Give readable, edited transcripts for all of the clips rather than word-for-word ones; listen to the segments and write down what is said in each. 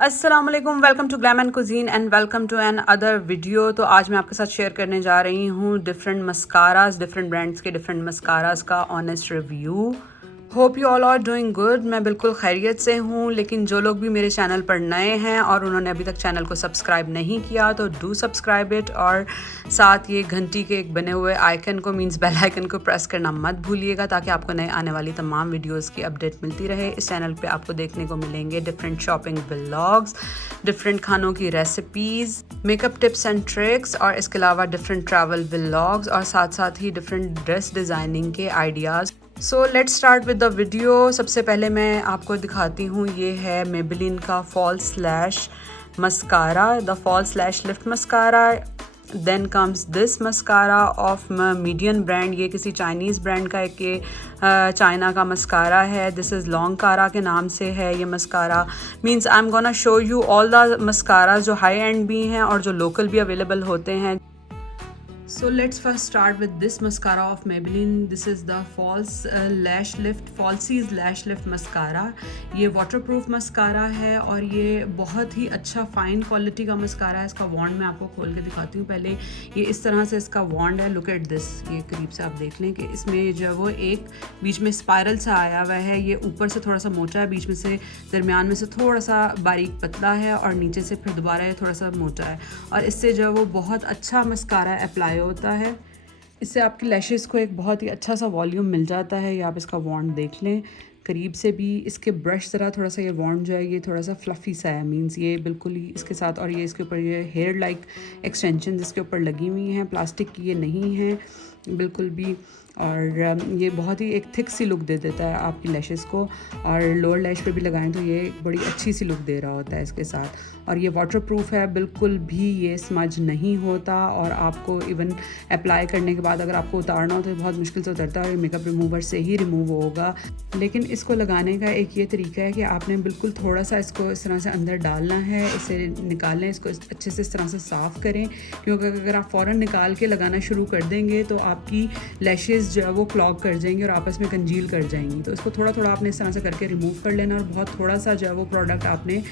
अस्सलाम वालेकुम, welcome to glam and cuisine and welcome to another video. तो आज मैं आपके साथ शेयर करने जा रही हूँ डिफरेंट मस्काराज, डिफरेंट ब्रांड्स के डिफरेंट मस्काराज का honest review. Hope you all are doing good. मैं बिल्कुल खैरियत से हूँ, लेकिन जो लोग भी मेरे चैनल पर नए हैं और उन्होंने अभी तक चैनल को सब्सक्राइब नहीं किया तो डू सब्सक्राइब इट, और साथ ये घंटी के एक बने हुए आइकन को मींस बेल आइकन को प्रेस करना मत भूलिएगा, ताकि आपको नए आने वाली तमाम वीडियोस की अपडेट मिलती रहे। इस चैनल पे आपको देखने को मिलेंगे डिफरेंट शॉपिंग व्लॉग्स, डिफरेंट खानों की recipes, makeup tips and tricks, और इसके अलावा डिफरेंट ट्रैवल व्लॉग्स, और साथ साथ ही डिफरेंट ड्रेस डिज़ाइनिंग के ideas. So let's start with the video. सबसे पहले मैं आपको दिखाती हूँ, ये है मेबेलिन का false lash mascara, the false lash lift mascara. Then comes this mascara of median brand. ये किसी चाइनीज़ ब्रांड का एक ये चाइना का मस्कारा है। दिस इज़ लॉन्ग कारा के नाम से है ये mascara. Means I am gonna show you all the mascara जो हाई एंड भी हैं और जो लोकल भी अवेलेबल होते हैं। So let's first start with this mascara of Maybelline. This is the false lash lift, falsies lash lift mascara. ये waterproof mascara है और ये बहुत ही अच्छा फाइन क्वालिटी का mascara है। इसका वॉन्ड मैं आपको खोल के दिखाती हूँ। पहले ये इस तरह से इसका वॉन्ड है। Look at this. ये करीब से आप देख लें कि इसमें जो है वो एक बीच में स्पायरल सा आया हुआ है। ये ऊपर से थोड़ा सा मोटा है, बीच में से दरमियान में से थोड़ा सा बारीक पतला है, और नीचे से फिर दोबारा ये थोड़ा सा मोटा है, और इससे जो है वो बहुत अच्छा मस्कारा अप्लाई होता है। इससे आपकी लैशेस को एक बहुत ही अच्छा सा वॉल्यूम मिल जाता है। ये आप इसका वॉन्ड देख लें करीब से भी। इसके ब्रश ज़रा थोड़ा सा, ये वॉन्ड जो है ये थोड़ा सा फ्लफ़ी सा है, मींस ये बिल्कुल ही इसके साथ, और ये इसके ऊपर ये हेयर लाइक एक्सटेंशन जिसके ऊपर लगी हुई हैं, प्लास्टिक की ये नहीं है बिल्कुल भी। और ये बहुत ही एक थिक सी लुक दे देता है आपकी लैशेस को, और लोअर लैश पे भी लगाएं तो ये बड़ी अच्छी सी लुक दे रहा होता है इसके साथ। और ये वाटरप्रूफ है, बिल्कुल भी ये स्मज नहीं होता, और आपको इवन अप्लाई करने के बाद अगर आपको उतारना हो तो बहुत मुश्किल से उतरता है, और मेकअप रिमूवर से ही रिमूव होगा। लेकिन इसको लगाने का एक ये तरीका है कि आपने बिल्कुल थोड़ा सा इसको इस तरह से अंदर डालना है, इसे निकालें, इसको अच्छे से इस तरह से साफ़ करें, क्योंकि अगर आप फ़ौरन निकाल के लगाना शुरू कर देंगे तो आपकी लैशेज़ जो है वो क्लॉग कर जाएंगी और आपस में कंजील कर जाएंगी। तो इसको थोड़ा थोड़ा आपने इस तरह से करके रिमूव कर लेना, और बहुत थोड़ा सा जो है वो प्रोडक्ट आपने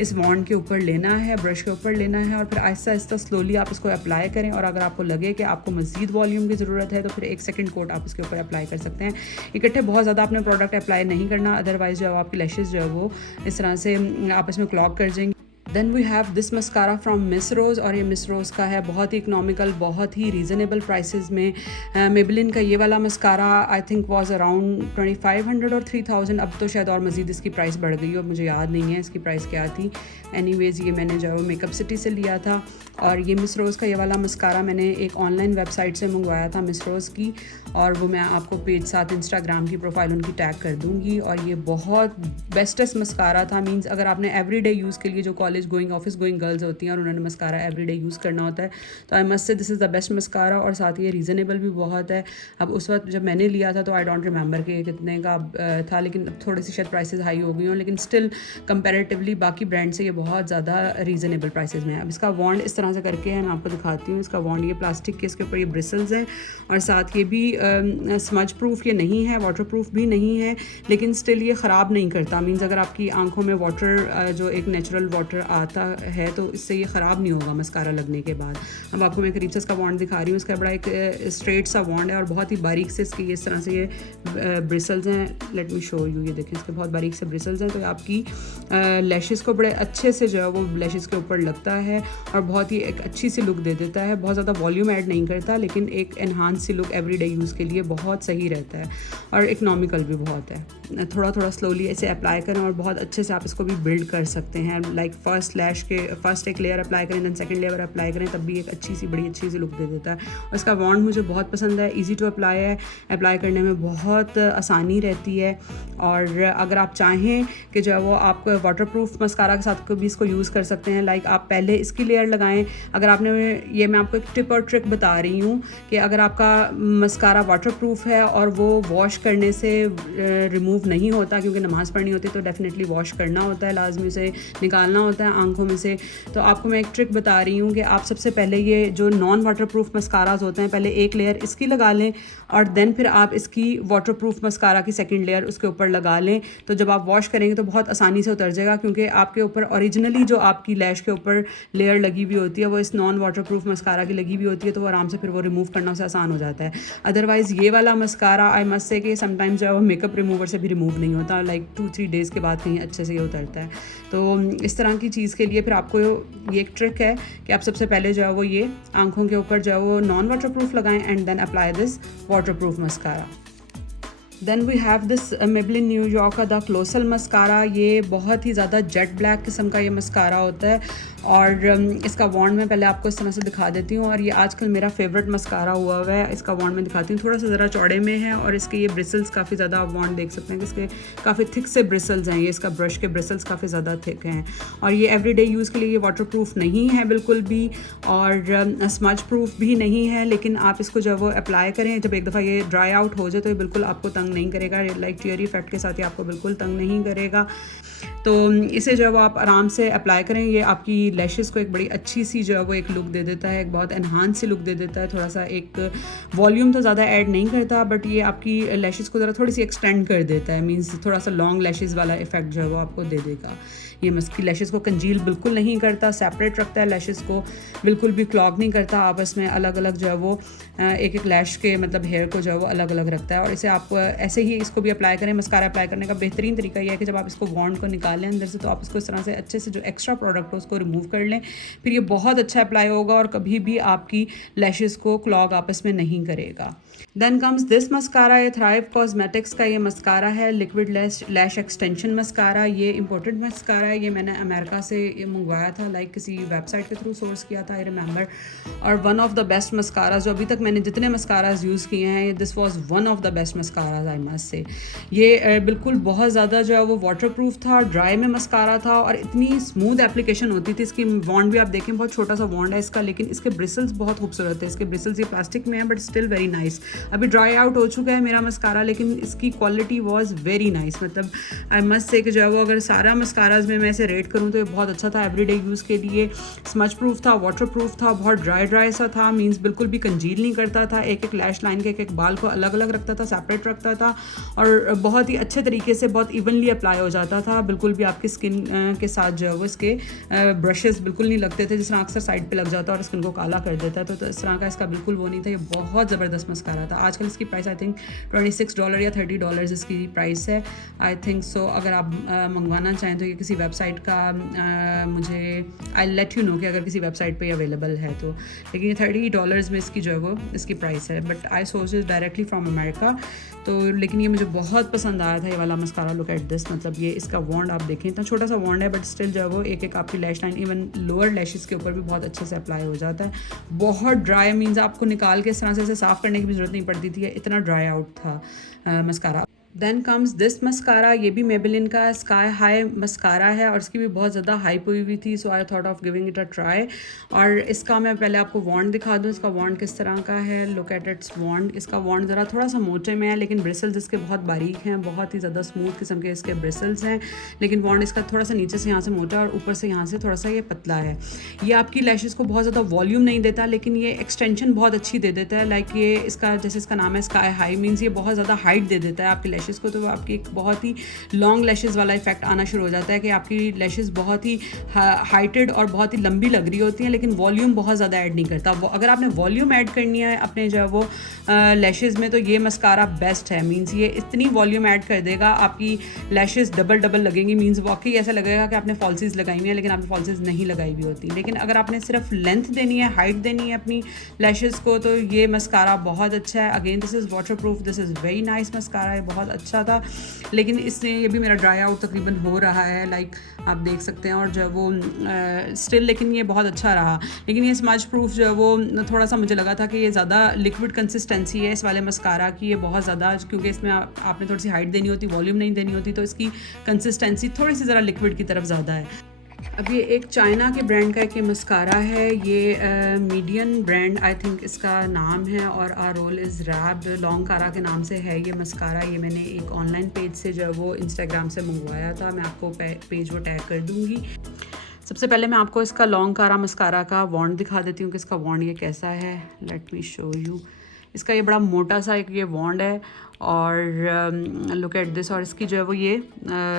इस वॉन्ड के ऊपर लेना है, ब्रश के ऊपर लेना है, और फिर आहिस्ता आहिस्ता स्लोली आप इसको अप्लाई करें। और अगर आपको लगे कि आपको मज़ीद वॉल्यूम की ज़रूरत है तो फिर एक सेकंड कोट आप इसके ऊपर अप्लाई कर सकते हैं। इकट्ठे बहुत ज़्यादा आपने प्रोडक्ट अप्लाई नहीं करना, अदरवाइज़ जो है आपकी लैशेज़ जो है वो इस तरह से आपस में क्लॉग कर जाएंगी। Then we have this mascara from Miss Rose, और ये मिस रोज़ का है, बहुत ही इकनॉमिकल, बहुत ही रीज़नेबल प्राइसेस में। मेबेलिन का ये वाला mascara I think was around 2500 और 3000। अब तो शायद और मज़ीद इसकी प्राइस बढ़ गई हो, मुझे याद नहीं है इसकी प्राइस क्या थी। एनीवेज़ ये मैंने जो है मेकअप सिटी से लिया था। और ये मिस रोज़ का ये वाला मस्कारा मैंने एक ऑनलाइन वेबसाइट से मंगवाया था मिस रोज़ की, और वो मैं आपको पेज साथ इंस्टाग्राम की प्रोफाइल उनकी टैग कर दूँगी। और ये बहुत बेस्टेस्ट मस्कारा था। मीन्स अगर आपने एवरीडे यूज़ के लिए, जो college going, office going girls होती हैं और उन्होंने मस्कारा एवरीडे यूज़ करना होता है, तो I must say this is the best mascara. और साथ ही ये रीज़नेबल भी बहुत है। अब उस वक्त जब मैंने लिया था तो आई डोंट रिमेंबर कि कितने का था, लेकिन थोड़ी सी शायद प्राइसेस हाई हो गई हों, लेकिन स्टिल कंपैरेटिवली बाकी ब्रांड से ये बहुत ज़्यादा रीज़नेबल प्राइसेस में है। अब इसका वॉन्ड इस तरह से करके है, मैं आपको दिखाती हूँ। इसका वॉन्ड ये प्लास्टिक के, इसके ऊपर ये ब्रिसल्स हैं, और साथ ये भी स्मज प्रूफ ये नहीं है, वाटर प्रूफ भी नहीं है, लेकिन स्टिल ये ख़राब नहीं करता। मीन्स अगर आपकी आंखों में वाटर जो एक नेचुरल वाटर आता है तो इससे ये ख़राब नहीं होगा मस्कारा लगने के बाद। अब आपको मैं करीब से इसका वॉन्ड दिखा रही हूँ। इसका बड़ा एक स्ट्रेट सा वॉन्ड है, और बहुत ही बारीक से इसके इस तरह से ये ब्रिसल्स हैं। Let me show you. ये देखें, इसके बहुत बारीक से ब्रिसल्स हैं, तो आपकी लैशेस को बड़े अच्छे से जो है वो लैशेस के ऊपर लगता है, और बहुत ही एक अच्छी सी लुक दे देता है। बहुत ज़्यादा वॉल्यूम ऐड नहीं करता, लेकिन एक enhance see look everyday use के लिए बहुत सही रहता है, और इकनॉमिकल भी बहुत है। थोड़ा थोड़ा स्लोली ऐसे अप्लाई करें, और बहुत अच्छे से आप इसको भी बिल्ड कर सकते हैं। लाइक फर्स्ट एक लेयर अप्लाई करें, दैन सेकंड लेयर अप्लाई करें, तब भी एक अच्छी सी, बड़ी अच्छी सी लुक दे देता है। और इसका वॉन्ड मुझे बहुत पसंद है, इजी टू अप्लाई है, अप्लाई करने में बहुत आसानी रहती है। और अगर आप चाहें कि जो है वो आप वाटरप्रूफ मस्कारा के साथ भी इसको यूज़ कर सकते हैं। लाइक आप पहले इसकी लेयर लगाएं। अगर आपने, ये मैं आपको एक टिप और ट्रिक बता रही हूँ कि अगर आपका मस्कारा वाटरप्रूफ है और वो वॉश करने से रिमूव नहीं होता, क्योंकि नमाज़ पढ़नी होती है तो डेफिनेटली वॉश करना होता है, लाजमी उसे निकालना होता जाता है आंखों में से। तो आपको मैं एक ट्रिक बता रही हूँ कि आप सबसे पहले ये जो नॉन वाटरप्रूफ मस्काराज होते हैं, पहले एक लेयर इसकी लगा लें और देन फिर आप इसकी वाटरप्रूफ मस्कारा की सेकंड लेयर उसके ऊपर लगा लें। तो जब आप वॉश करेंगे तो बहुत आसानी से उतर जाएगा, क्योंकि आपके ऊपर ओरिजिनली जो आपकी लैश के ऊपर लेयर लगी हुई होती है वो इस नॉन वाटरप्रूफ मस्कारा की लगी हुई होती है, तो वो आराम से फिर वो रिमूव करना उसे आसान हो जाता है। अदरवाइज़ ये वाला मस्कारा आई मस्ट से कि समटाइम्स जो है वो मेकअप रिमूवर से भी रिमूव नहीं होता, लाइक 2-3 डेज़ के बाद कहीं अच्छे से ये उतरता है। तो इस तरह की चीज़ के लिए फिर आपको ये एक ट्रिक है कि आप सबसे पहले जो है वो ये आंखों के ऊपर जो है वो नॉन वाटरप्रूफ लगाएं and then apply this waterproof mascara. Then we have this Maybelline New York का द क्लोसल मस्कारा। ये बहुत ही ज़्यादा जेट ब्लैक किस्म का ये मस्कारा होता है और इसका वॉन्ड मैं पहले आपको इस तरह से दिखा देती हूँ। और ये आजकल मेरा फेवरेट मस्कारा हुआ है। इसका वॉन्ड मैं दिखाती हूँ, थोड़ा सा ज़रा चौड़े में है और इसके ये ब्रिसल्स काफ़ी ज़्यादा, आप वॉन्ड देख सकते हैं कि इसके काफ़ी थिक से ब्रिसल्स हैं। ये इसका ब्रश के ब्रिसल्स काफ़ी ज़्यादा थिक हैं और ये एवरीडे यूज़ के लिए ये वाटरप्रूफ नहीं है बिल्कुल भी और स्मज प्रूफ भी नहीं है। लेकिन आप इसको जब वो अप्लाई करें, जब एक दफ़ा ये ड्राई आउट हो जाए तो ये बिल्कुल आपको तंग नहीं करेगा, लाइक टियरी इफेक्ट के साथ ये आपको बिल्कुल तंग नहीं करेगा। तो इसे जब आप आराम से अप्लाई करें, ये आपकी लैशेस को एक बड़ी अच्छी सी जो है वो एक लुक दे देता है, एक बहुत एनहांस सी लुक दे देता है। थोड़ा सा एक वॉल्यूम तो ज़्यादा ऐड नहीं करता बट ये आपकी लैशेस को ज़रा थोड़ी सी एक्सटेंड कर देता है, मींस थोड़ा सा लॉन्ग लैशेस वाला इफेक्ट जो है वो आपको दे देगा। ये मस्की लैशेस को कंजील बिल्कुल नहीं करता, सेपरेट रखता है लैशेस को, बिल्कुल भी क्लॉग नहीं करता, आपस में अलग अलग जो है वो एक एक लैश के मतलब हेयर को जो है वो अलग अलग रखता है। और इसे आप ऐसे ही इसको भी अप्लाई करें। मस्कारा अप्लाई करने का बेहतरीन तरीका यह है कि जब आप इसको वॉन्ड को निकालें अंदर से, तो आप इसको इस तरह से अच्छे से जो एक्स्ट्रा प्रोडक्ट हो उसको रिमूव कर लें, फिर ये बहुत अच्छा अप्लाई होगा और कभी भी आपकी लैशेस को क्लॉग आपस में नहीं करेगा। Then comes this mascara. ये थ्राइव कॉस्मेटिक्स का ये मस्कारा है, लिक्विड लैश एक्सटेंशन मस्कारा। ये इंपोर्टेड मस्कारा है, ये मैंने अमेरिका से मंगवाया था, लाइक किसी वेबसाइट के थ्रू सोर्स किया था, आई रिमेंबर। और one of the best mascara जो अभी तक मैंने जितने मस्काराज यूज़ किए हैं, this was one of the best mascaras I must say. ये बिल्कुल बहुत ज़्यादा जो है वो वाटरप्रूफ था, ड्राई में मस्कारा था और इतनी स्मूथ एप्लीकेशन होती थी। इसकी वॉन्ड भी आप देखें, बहुत छोटा सा वॉन्ड है इसका, लेकिन इसके ब्रिसल्स बहुत खूबसूरत है। इसके ब्रिसल्स ये प्लास्टिक में है बट स्टिल वेरी नाइस। अभी ड्राई आउट हो चुका है मेरा मस्कारा, लेकिन इसकी क्वालिटी वाज वेरी नाइस। मतलब आई मस्ट से कि जो है वो अगर सारा मस्काराज में मैं इसे रेट करूँ तो ये बहुत अच्छा था एवरीडे यूज़ के लिए। स्मज प्रूफ था, वाटर प्रूफ था, बहुत ड्राई सा था, मींस बिल्कुल भी कंजील नहीं करता था, एक एक लैश लाइन के एक एक बाल को अलग अलग रखता था, सेपरेट रखता था और बहुत ही अच्छे तरीके से बहुत इवनली अप्लाई हो जाता था। बिल्कुल भी आपकी स्किन के साथ जो है वो इसके ब्रशेस बिल्कुल नहीं लगते थे, जिस तरह अक्सर साइड पे लग जाता और स्किन को काला कर देता है। तो इस तरह का इसका बिल्कुल वो नहीं था। ये बहुत ज़बरदस्त मस्कारा था। आजकल इसकी प्राइस आई थिंक $26 या $30 इसकी प्राइस है, आई थिंक सो। अगर आप मंगवाना चाहें तो ये किसी वेबसाइट का मुझे आई लेट यू नो कि अगर किसी वेबसाइट पे अवेलेबल है तो, लेकिन ये $30 में इसकी जो है वो इसकी प्राइस है। But I source it directly from America. तो लेकिन ये मुझे बहुत पसंद आया था ये वाला मस्कारा। लुक एट दिस, मतलब ये इसका वॉन्ड आप देखें, इतना छोटा सा वॉन्ड है बट स्टिल जो है वो एक एक आपकी lash line even lower lashes के ऊपर भी बहुत अच्छे से अप्लाई हो जाता है। बहुत ड्राई, मीन्स आपको निकाल के इस तरह से इसे साफ़ करने की भी ज़रूरत नहीं पड़ती थी, इतना ड्राई आउट था mascara. Then comes this mascara. ये भी मेबेलिन का स्काई हाई मस्कारा है और इसकी भी बहुत ज़्यादा हाइप हुई हुई थी, so I thought of giving it a try. और इसका मैं पहले आपको वॉन्ड दिखा दूँ। इसका वॉन्ड किस तरह का है, लुक एट इट्स वॉन्ड। इसका वॉन्ड ज़रा थोड़ा सा मोटे में है, लेकिन ब्रिसल्स इसके बहुत बारीक हैं, बहुत ही ज़्यादा स्मूथ किस्म के इसके ब्रिसल्स हैं। लेकिन वॉन्ड इसका थोड़ा सा नीचे से यहाँ से मोटा और ऊपर से यहाँ से थोड़ा सा ये पतला है। ये आपकी लैशेज़ को बहुत ज़्यादा वॉल्यूम नहीं देता, लेकिन ये एक्सटेंशन बहुत अच्छी दे देता है। लाइक ये इसका जैसे इसका नाम है स्काई हाई, मीन्स ये बहुत ज़्यादा हाइट दे देता है आपकी लैशेज़ को। तो आपकी एक बहुत ही लॉन्ग लैशेज़ वाला इफेक्ट आना शुरू हो जाता है कि आपकी लैशेज़ बहुत ही हाइटेड और बहुत ही लंबी लग रही होती हैं, लेकिन वॉल्यूम बहुत ज़्यादा ऐड नहीं करता। वो अगर आपने वॉल्यूम ऐड करनी है अपने जो है वो लैशेज़ में, तो ये मस्कारा बेस्ट है। मीन्स ये इतनी वॉल्यूम ऐड कर देगा, आपकी लैशेज़ डबल लगेंगी। मीन्स वाकई ऐसा लगेगा कि आपने फॉल्सीज लगाई हुई है, लेकिन आपने फॉल्सीज नहीं लगाई हुई होती। लेकिन अगर आपने सिर्फ लेंथ देनी है, हाइट देनी है अपनी लैशेज़ को, तो ये मस्कारा बहुत अच्छा है। Again this is water proof, this is very nice mascara, ये बहुत अच्छा था। लेकिन इससे ये भी मेरा ड्राई आउट तकरीबन हो रहा है, लाइक आप देख सकते हैं। और जो वो स्टिल लेकिन ये बहुत अच्छा रहा। लेकिन ये स्मज प्रूफ जो है वो थोड़ा सा मुझे लगा था कि ये ज़्यादा लिक्विड कंसिस्टेंसी है इस वाले मस्कारा की, ये बहुत ज़्यादा, क्योंकि इसमें आपने थोड़ी सी हाइट देनी होती, वॉल्यूम नहीं देनी होती, तो इसकी कंसिस्टेंसी थोड़ी सी ज़रा लिक्विड की तरफ ज़्यादा है। अब ये एक चाइना के ब्रांड का एक ये मस्कारा है, ये मीडियन ब्रांड आई थिंक इसका नाम है, और R roll is wrapped long cara के नाम से है ये मस्कारा। ये मैंने एक ऑनलाइन पेज से जो है वो इंस्टाग्राम से मंगवाया था, मैं आपको पेज वो टैग कर दूँगी। सबसे पहले मैं आपको इसका लॉन्ग कारा मस्कारा का वॉन्ड दिखा देती हूँ कि इसका वॉन्ड ये कैसा है। Let me show you. इसका ये बड़ा मोटा सा एक ये वॉन्ड है और लुक एट दिस। और इसकी जो है वो ये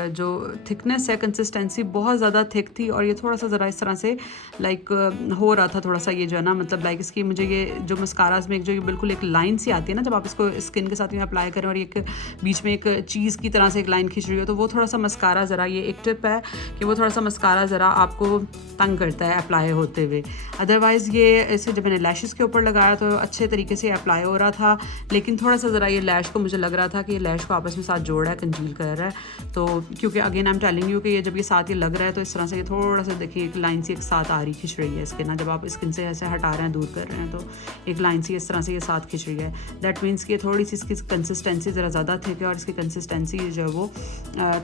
जो थिकनेस है, कंसिस्टेंसी बहुत ज़्यादा थिक थी और ये थोड़ा सा ज़रा इस तरह से लाइक हो रहा था थोड़ा सा ये जो है ना, मतलब लाइक इसकी मुझे ये जो मस्काराज में एक जो ये बिल्कुल एक लाइन सी आती है ना जब आप इसको स्किन के साथ में अप्लाई करें और एक बीच में एक चीज़ की तरह से एक लाइन खींच रही हो, तो वो थोड़ा सा मस्कारा ज़रा ये एक टिप है कि वो थोड़ा सा मस्कारा ज़रा आपको तंग करता है अप्लाई होते हुए। अदरवाइज़ ये इसे जब मैंने लैशेस के ऊपर लगाया तो अच्छे तरीके से अप्लाई हो रहा था, लेकिन थोड़ा सा ज़रा ये लैश को मुझे लग रहा था कि ये लैश को आपस में साथ जोड़ रहा है, कंजील कर रहा है। तो क्योंकि again I am telling you कि ये जब ये साथ ये लग रहा है तो इस तरह से ये थोड़ा सा देखिए एक लाइन सी एक साथ आ रही खिंच रही है इसके ना, जब आप स्किन से ऐसे हटा रहे हैं दूर कर रहे हैं तो एक लाइन सी इस तरह से ये साथ खिंच रही है। दैट मीन्स कि थोड़ी सी इसकी कंसिस्टेंसी ज़रा ज़्यादा थिक है और इसकी कंसिस्टेंसी जो है वो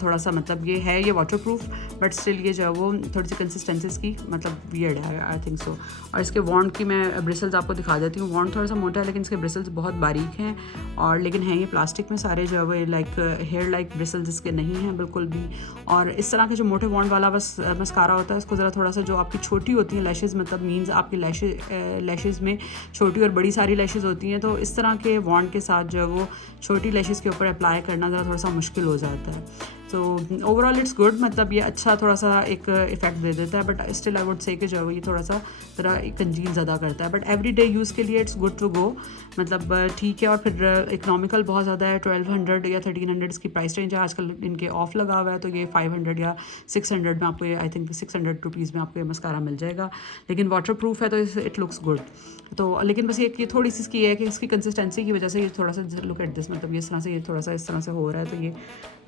थोड़ा सा मतलब ये है ये वाटर प्रूफ, बट स्टिल ये जो है वो थोड़ी सी कंसिस्टेंसी इसकी मतलब वियर्ड है, आई थिंक सो। और इसके वॉन्ड की मैं ब्रिसल्स आपको दिखा देती हूँ। वॉन्ड थोड़ा सा मोटा है लेकिन इसके ब्रिसल्स बहुत बारीक हैं और लेकिन हैं ये प्लास्टिक में सारे जो है वो लाइक हेयर लाइक ब्रिसल्स इसके नहीं हैं बिल्कुल भी। और इस तरह के जो मोटे वॉन्ड वाला बस मस्कारा होता है इसको ज़रा थोड़ा सा जो आपकी छोटी होती हैं लैशेज़, मतलब मीन्स आपकी लैशेज़ में छोटी और बड़ी सारी लैशेज़ होती हैं, तो इस तरह के वॉन्ड के साथ जो है वो छोटी लैशेज़ के ऊपर अप्लाई करना ज़रा थोड़ा सा मुश्किल हो जाता है। तो ओवरऑल इट्स गुड, मतलब ये अच्छा थोड़ा सा एक इफ़ेक्ट दे देता है, but still I would say कि जो है वो ये थोड़ा सा ज़रा कंजील ज़्यादा करता है, बट एवरी डे यूज़ के लिए इट्स गुड टू गो, मतलब ठीक है। और फिर इकनॉमिकल बहुत ज़्यादा है, 1200 या 1300 इसकी प्राइस रेंज है। आजकल इनके ऑफ लगा हुआ है तो ये 500 या 600 में आपको ये आई थिंक 600 रुपीज़ में आपको ये मस्कारा मिल जाएगा, लेकिन वाटर प्रूफ है तो इट लुक्स गुड। तो लेकिन बस ये थोड़ी सी इसकी है कि इसकी कंसिस्टेंसी की वजह से ये थोड़ा सा लुक एट दिस, मतलब ये इस तरह से ये थोड़ा सा इस तरह से हो रहा है तो ये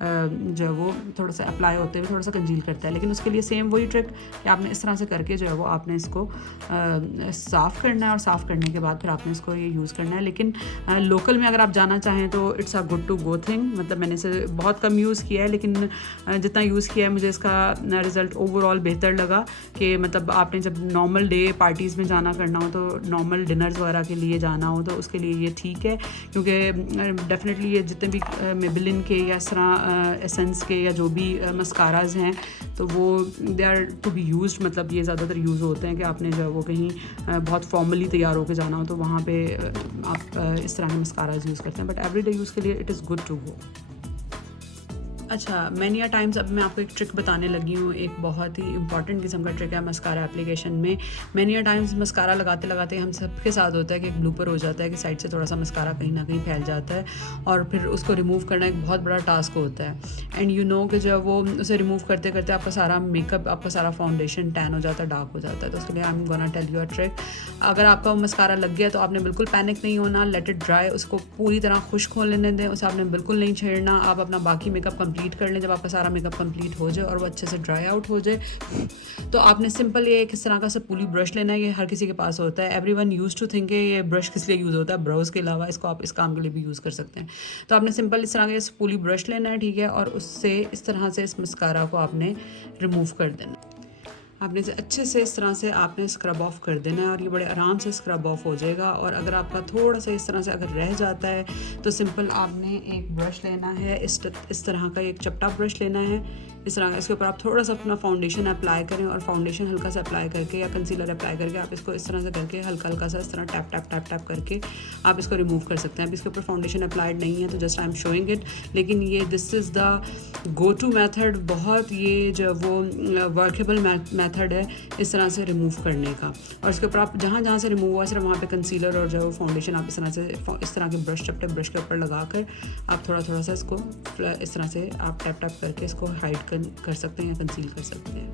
जो है वो थोड़ा सा अप्लाई होते हुए थोड़ा सा कंजील करता है। लेकिन उसके लिए सेम वही ट्रिक कि आपने इस तरह से करके जो है वो आपने इसको साफ़ करना है और साफ़ करने के बाद फिर आपने इसको ये यूज़ करना है। लेकिन लोकल में अगर आप जाना चाहें तो it's a good to go thing, मतलब मैंने इसे बहुत कम यूज़ किया है लेकिन जितना यूज़ किया है मुझे इसका रिज़ल्ट ओवरऑल बेहतर लगा कि मतलब आपने जब नॉर्मल डे पार्टीज़ में जाना करना हो तो नॉर्मल डिनर्स वगैरह के लिए जाना हो तो उसके लिए ये ठीक है, क्योंकि डेफिनेटली ये जितने भी मेबेलिन के या इस तरह एसेंस के या जो भी मस्काराज हैं तो वो they are to be used, मतलब ये ज़्यादातर यूज़ होते हैं कि आपने जो है वो कहीं बहुत फॉर्मली तैयार होकर जाना हो तो वहाँ पे आप इस तरह के मस्काराज यूज़ करते हैं, बट एवरी डे यूज़ के लिए it is good to go. अच्छा, मैनी अ टाइम्स अब मैं आपको एक ट्रिक बताने लगी हूँ, एक बहुत ही इंपॉर्टेंट किस्म का ट्रिक है मस्कारा एप्लीकेशन में। मैनी अ टाइम्स मस्कारा लगाते लगाते हम सबके साथ होता है कि एक ब्लूपर हो जाता है कि साइड से थोड़ा सा मस्कारा कहीं ना कहीं फैल जाता है और फिर उसको रिमूव करना एक बहुत बड़ा टास्क होता है। एंड यू नो कि जो वो उसे रिमूव करते करते आपका सारा मेकअप, आपका सारा फाउंडेशन टैन हो जाता है, डार्क हो जाता है। तो उसके लिए I am gonna tell you a trick. अगर आपका मस्कारा लग गया तो आपने बिल्कुल पैनिक नहीं होना, लेट इट ड्राई, उसको पूरी तरह खुश्क हो लेने दें, उसे आपने बिल्कुल नहीं छेड़ना। आप अपना बाकी मेकअप कंप्लीट कर लें, जब आपका सारा मेकअप कंप्लीट हो जाए और वो अच्छे से ड्राई आउट हो जाए तो आपने सिंपल ये किस तरह का से पूरी ब्रश लेना है। ये हर किसी के पास होता है, एवरीवन यूज्ड टू थिंक ये ब्रश किस लिए यूज़ होता है, ब्रोज के अलावा इसको आप इस काम के लिए भी यूज़ कर सकते हैं। तो आपने सिंपल इस तरह का पूरी ब्रश लेना है, ठीक है, और उससे इस तरह से इस मस्कारा को आपने रिमूव कर देना। आपने इसे अच्छे से इस तरह से आपने स्क्रब ऑफ कर देना है और ये बड़े आराम से स्क्रब ऑफ हो जाएगा। और अगर आपका थोड़ा सा इस तरह से अगर रह जाता है तो सिंपल आपने एक ब्रश लेना है, इस तरह का एक चपटा ब्रश लेना है इस तरह का। इसके ऊपर आप थोड़ा सा अपना फाउंडेशन अप्लाई करें और फाउंडेशन हल्का सा अप्लाई करके या कंसीलर अप्लाई करके आप इसको इस तरह से करके हल्का हल्का सा इस तरह टैप टैप टैप टैप करके आप इसको रिमूव कर सकते हैं। अब इसके ऊपर फाउंडेशन अप्लाइड नहीं है तो just I am showing it, लेकिन ये this is the go to method, बहुत ये जो वो वर्केबल मेथड है इस तरह से रिमूव करने का। और इसके ऊपर आप जहाँ जहाँ से रिमूव हुआ सिर्फ वहाँ पे कंसीलर और जो है वो फाउंडेशन आप इस तरह के ब्रश चपटे ब्रश के ऊपर लगा कर आप थोड़ा थोड़ा सा इसको इस तरह से आप टैप टैप करके इसको हाइड कर सकते हैं या कंसील कर सकते हैं।